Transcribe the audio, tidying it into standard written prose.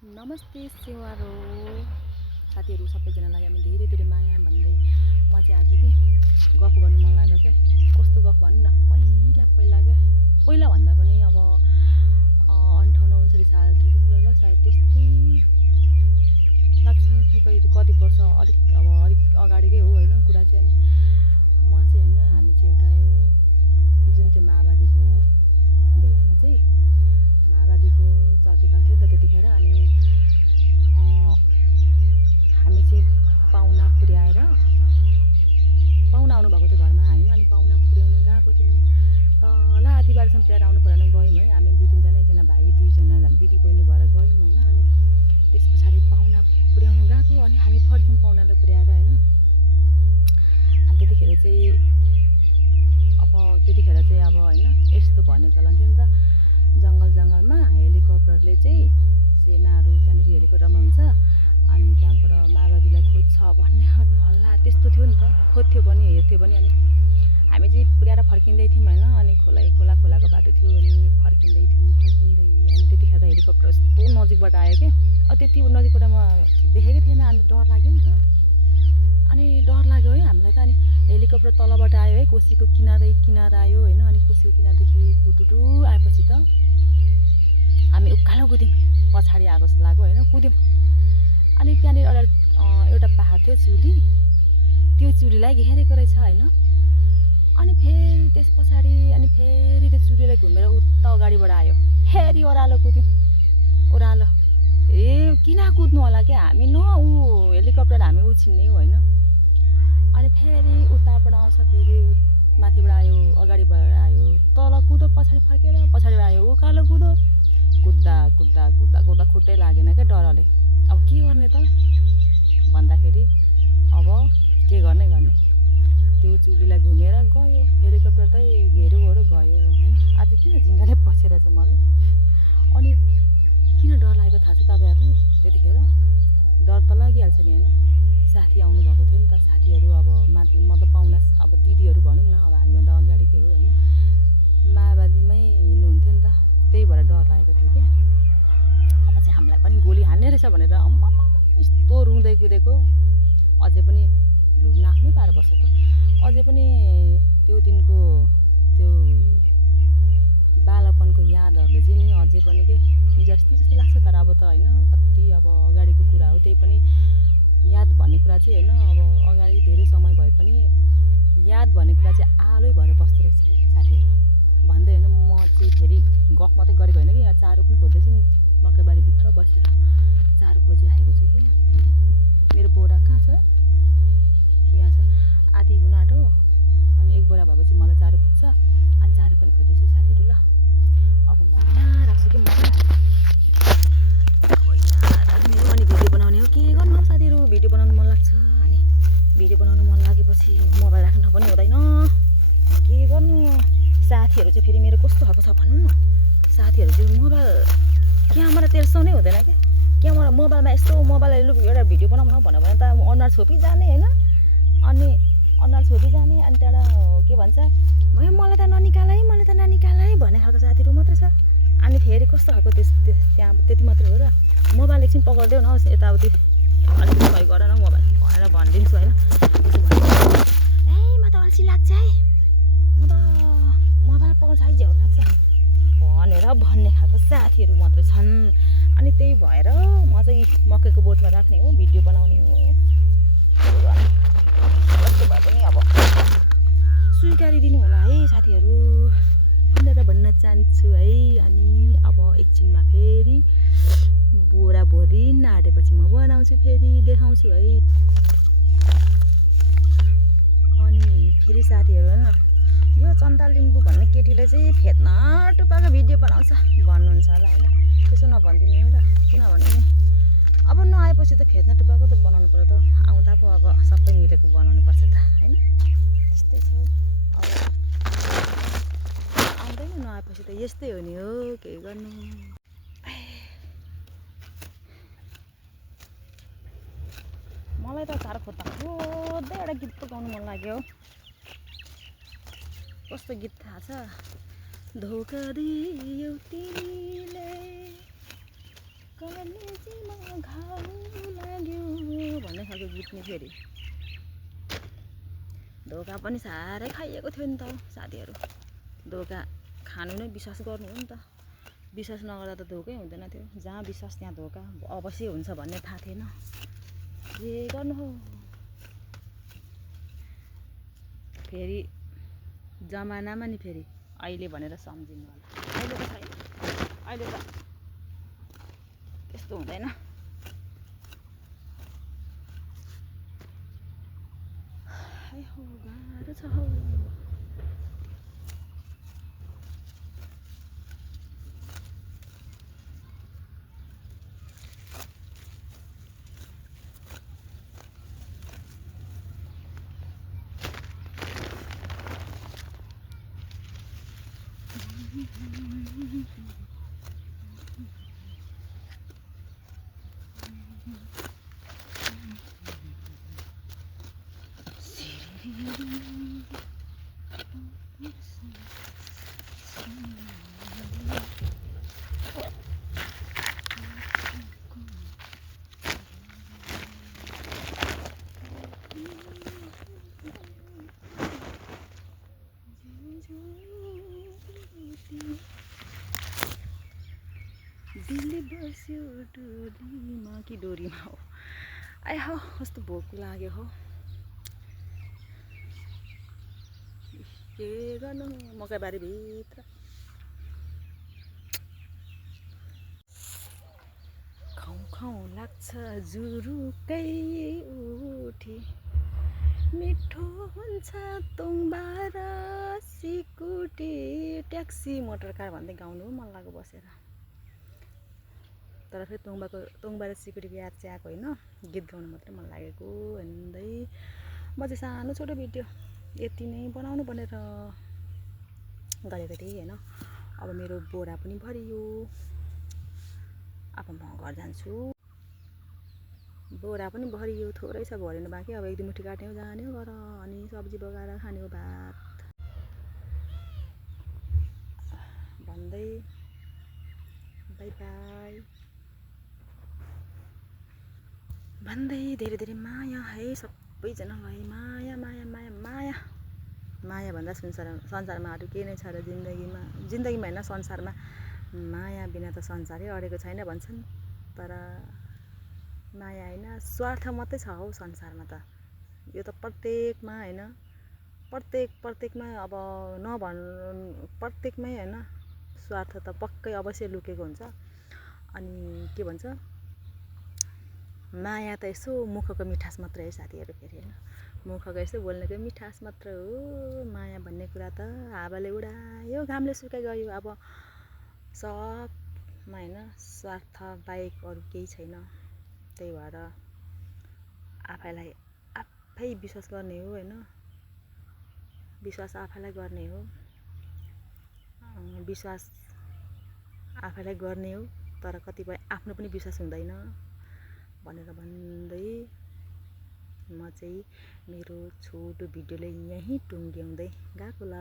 नमस्ते सेवारो साथीहरू सबैजनालाई हामी धेरै धेरै माया भन्दै म चाहिँ आज के गफ गर्नु मन लाग्यो क्या। कस्तो गफ भन्नु न, पहिला क्या, पहिला भन्दा पनि अब 58-59 सालतिरको कुरा ल, सायद त्यस्तै लाग्छ। खै कति वर्ष अलिक अगाडिकै हो होइन कुरा चाहिँ। अनि म चाहिँ होइन, हामी चाहिँ एउटा यो जुन चाहिँ माओवादीको बेलामा चाहिँ माओवादीको चर्तीकाल थियो नि त त्यतिखेर। अनि हामी चाहिँ पाहुना आउनुभएको थियो घरमा होइन। अनि पाहुना पुर्याउनु गएको थियौँ, तल आदिबारीसम्म पुऱ्याएर आउनु परेन, गयौँ है हामी 2-3 जना, एकजना भाइ 2जना दिदी बहिनी भएर गयौँ होइन। अनि त्यस पछाडि पाहुना पुर्याउनु गएको, अनि हामी फर्क्यौँ पाहुनालाई पुर्याएर होइन। अनि त्यतिखेर चाहिँ अब होइन यस्तो भन्ने चलन थियो नि त, जङ्गलमा हेलिकप्टरले चाहिँ सेनाहरू त्यहाँनिर हेलिकप्टरमा हुन्छ, अनि त्यहाँबाट माओवादीलाई खोज्छ भन्ने खालको हल्ला त्यस्तो थियो नि त। खोज्थ्यो पनि हेर्थ्यो पनि। अनि हामी चाहिँ पुर्याएर फर्किँदै थियौँ होइन। अनि खोलाको बाटो थियो, अनि फर्किँदै अनि त्यतिखेर हेलिकप्टर यस्तो नजिकबाट आयो क्या। अब त्यति नजिकबाट म देखेकै थिएन, अनि डर लाग्यो नि त। अनि डर लाग्यो है हामीलाई त। अनि हेलिकप्टर तलबाट आयो है, कोसीको किनार आयो होइन। अनि कोसीको किनारदेखि बुटुटु आएपछि त हामी उकालो कुद्यौँ, पछाडि आएको जस्तो लाग्यो होइन, कुद्यौँ। अनि त्यहाँनिर एउटा पहाड थियो, चुली, त्यो चुलीलाई घेरेको रहेछ होइन। अनि फेरि त्यस पछाडि फेरि त्यो चुलीलाई घुमेर उता अगाडिबाट आयो, फेरि ओह्रालो कुद्यौँ, ओह्रालो। किन कुद्नु होला क्या, हामी न ऊ हेलिकप्टर हामी उछिन्ने हो होइन। अनि फेरि उताबाट आउँछ, फेरि माथिबाट आयो, अगाडिबाट आयो, तल कुदो, पछाडि फर्केर पछाडिबाट आयो, उकालो कुदो। कुद्दा खुट्टै लागेन क्या डरले। अब के गर्ने त भन्दाखेरि अब के गर्ने त्यो चुलीलाई घुमेर गयो, हेलिकप्टर त घेरो गयो होइन। आज किन झिङ्गाले पसेर चाहिँ मलाई। अनि किन डर लागेको थाहा छ तपाईँहरूलाई? त्यतिखेर डर त लागिहाल्छ नि होइन। साथी आउनुभएको थियो नि त, साथीहरू अब मतलब पाहुना, अब दिदीहरू भनौँ न, अब हामीभन्दा अगाडिकै हो होइन। माओवादीमै हिँड्नुहुन्थ्यो नि त, त्यही भएर डर लागेको थियो क्या। अब चाहिँ हामीलाई पनि गोली हान्ने रहेछ भनेर अम्मा यस्तो रुँदै कुदेको। अझै पनि लु नाक्नै पारेर बस्छ त। अझै पनि त्यो दिनको त्यो बालपनको यादहरूले चाहिँ नि अझै पनि के हिजो अस्ति जस्तो लाग्छ। तर अब त होइन, कति अब अगाडिको कुरा हो, त्यही पनि याद भन्ने कुरा चाहिँ होइन, अब अगाडि धेरै समय भए पनि याद भन्ने कुरा चाहिँ आलै भएर बस्दो रहेछ है साथीहरू भन्दै होइन। म चाहिँ फेरि गफ मात्रै गरेको होइन कि, यहाँ चारो पनि खोज्दैछु नि, मकैबारीभित्र बसेर चारो खोजिराखेको छु कि। अनि मेरो बोरा कहाँ छ? यहाँ छ, आधी हुन आँट्यो। अनि एक बोरा भएपछि मलाई चारो पुग्छ। अनि चारो पनि खोज्दैछु साथीहरू ल। अब म यहाँ राख्छु कि मेरो पनि भिडियो बनाउने हो, के गर्नु हो साथीहरू, भिडियो बनाउनु मन लाग्छ। अनि भिडियो बनाउनु मन लागेपछि मोबाइल राख्न पनि हुँदैन, के गर्नु। साथीहरू चाहिँ फेरि मेरो कस्तो खालको छ भन्नु न। साथीहरू चाहिँ मोबाइल क्यामेरा तेर्साउनै हुँदैन क्या। क्यामेरा मोबाइलमा यस्तो मोबाइल लु एउटा भिडियो बनाउन भन्यो भने त अनुहार छोपिजाने होइन। अनि अनुहार छोपिजाने, अनि त्यहाँबाट के भन्छ, मलाई त ननिकाल है भन्ने खालको साथीहरू मात्रै छ। अनि फेरि कस्तो खालको त्यहाँ त्यति मात्रै हो र। मोबाइल एकछिन पक्रिदेऊ न होस्, यताउति अलिकति सहयोग गर न मोबाइल भनेर भनिदिन्छु होइन। त्यसो भने म त अल्छी लाग्छ है, म त मोबाइल पक्रिन्छ है झ्याउ लाग्छ भनेर भन्ने खालको साथीहरू मात्रै छन्। अनि त्यही भएर म चाहिँ मकैको बोटमा राख्ने हो, भिडियो बनाउने हो। जस्तो भए पनि अब स्वीकारिदिनु होला है साथीहरू भनेर भन्न चाहन्छु है। अनि अब एकछिनमा फेरि बोरा भरि नाटेपछि म बनाउँछु, फेरि देखाउँछु है। अनि फेरि साथीहरू होइन, यो चन्दा लिम्बू भन्ने केटीले चाहिँ फेदना टुप्पाको भिडियो बनाउँछ भन्नुहुन्छ होला होइन। त्यसो नभनिदिनु है ल, किनभने नि अब नआएपछि त फेदना टुप्पाको त बनाउनु पर्यो त। आउँदा पो अब सबै मिलेको बनाउनु पर्छ त होइन। त्यस्तै छ अब, आउँदैन नआएपछि त यस्तै हो नि हो, के गर्नु। मलाई त चारो खोज्दै एउटा गीत पो गाउनु मन लाग्यो। कस्तो गीत थाहा छ? धोका दियौ तिमीले कलेजीमा घाउ लाग्यो भन्ने खालको गीत नि फेरि। धोका पनि साह्रै खाइएको थियो नि त साथीहरू। धोका खानु नै विश्वास गर्नु हो नि त। विश्वास नगर्दा त धोकै हुँदैन थियो। जहाँ विश्वास त्यहाँ धोका अवश्य हुन्छ भन्ने थाहा थिएन। के गर्नु हो फेरि जमानामा नि फेरि अहिले भनेर सम्झिनु होला। अहिले त छैन, अहिले त त्यस्तो हुँदैन। हाय हो गाह्रो छ हौ। दिल बस्यो डोरीमा कि डोरीमा हो। आइ हो कस्तो भोक लाग्यो हो। के गर्नु मकैबारीभित्र। खाउँ खाउँ लाग्छ जुरुकै उठी। मिठो हुन्छ तुङ्बा र सिकुटी। ट्याक्सी मोटर कार भन्दै गाउनु मन लाग्यो बसेर। तर फेरि तुङ्बा र सिकुटीको याद चाहिँ आएको होइन। गीत गाउनु मात्रै मन लागेको भन्दै म चाहिँ सानो छोटो भिडियो यति नै बनाउनु भनेर गरेको थिएँ होइन। अब मेरो बोरा पनि भरियो। अब म घर जान्छु। बोरा पनि भरियो, थोरै छ भरिनु बाँकी। अब एक दुई मुठी काट्ने हो, जाने हो घर, अनि सब्जी पकाएर खाने हो भात भन्दै बाई बाई भन्दै धेरै धेरै माया है सबैजनालाई। माया माया माया माया माया भन्दा संसारमा अरू के नै छ र जिन्दगीमा। जिन्दगीमा होइन, संसारमा माया बिना त संसारै अडेको छैन भन्छन्। तर माया होइन, स्वार्थ मात्रै छ हौ संसारमा त। यो त प्रत्येकमा होइन, प्रत्येकमा अब प्रत्येकमै होइन, स्वार्थ त पक्कै अवश्य लुकेको हुन्छ। अनि के भन्छ, माया त यसो मुखको मिठास मात्रै है साथीहरू। फेरि होइन, मुखको यसो बोल्नेको मिठास मात्र हो। माया भन्ने कुरा त हावाले उडायो, घामले सुकाइ गयो। अब सबमा होइन, स्वार्थ बाहेक अरू केही छैन। त्यही भएर आफैलाई आफै विश्वास गर्ने हो होइन। विश्वास आफैलाई गर्ने हो। विश्वास आफैलाई गर्ने हो, तर कतिपय आफ्नो पनि विश्वास हुँदैन भनेर भन्दै म चाहिँ मेरो छोटो भिडियोलाई यहीँ टुङ्ग्याउँदै गएको ल।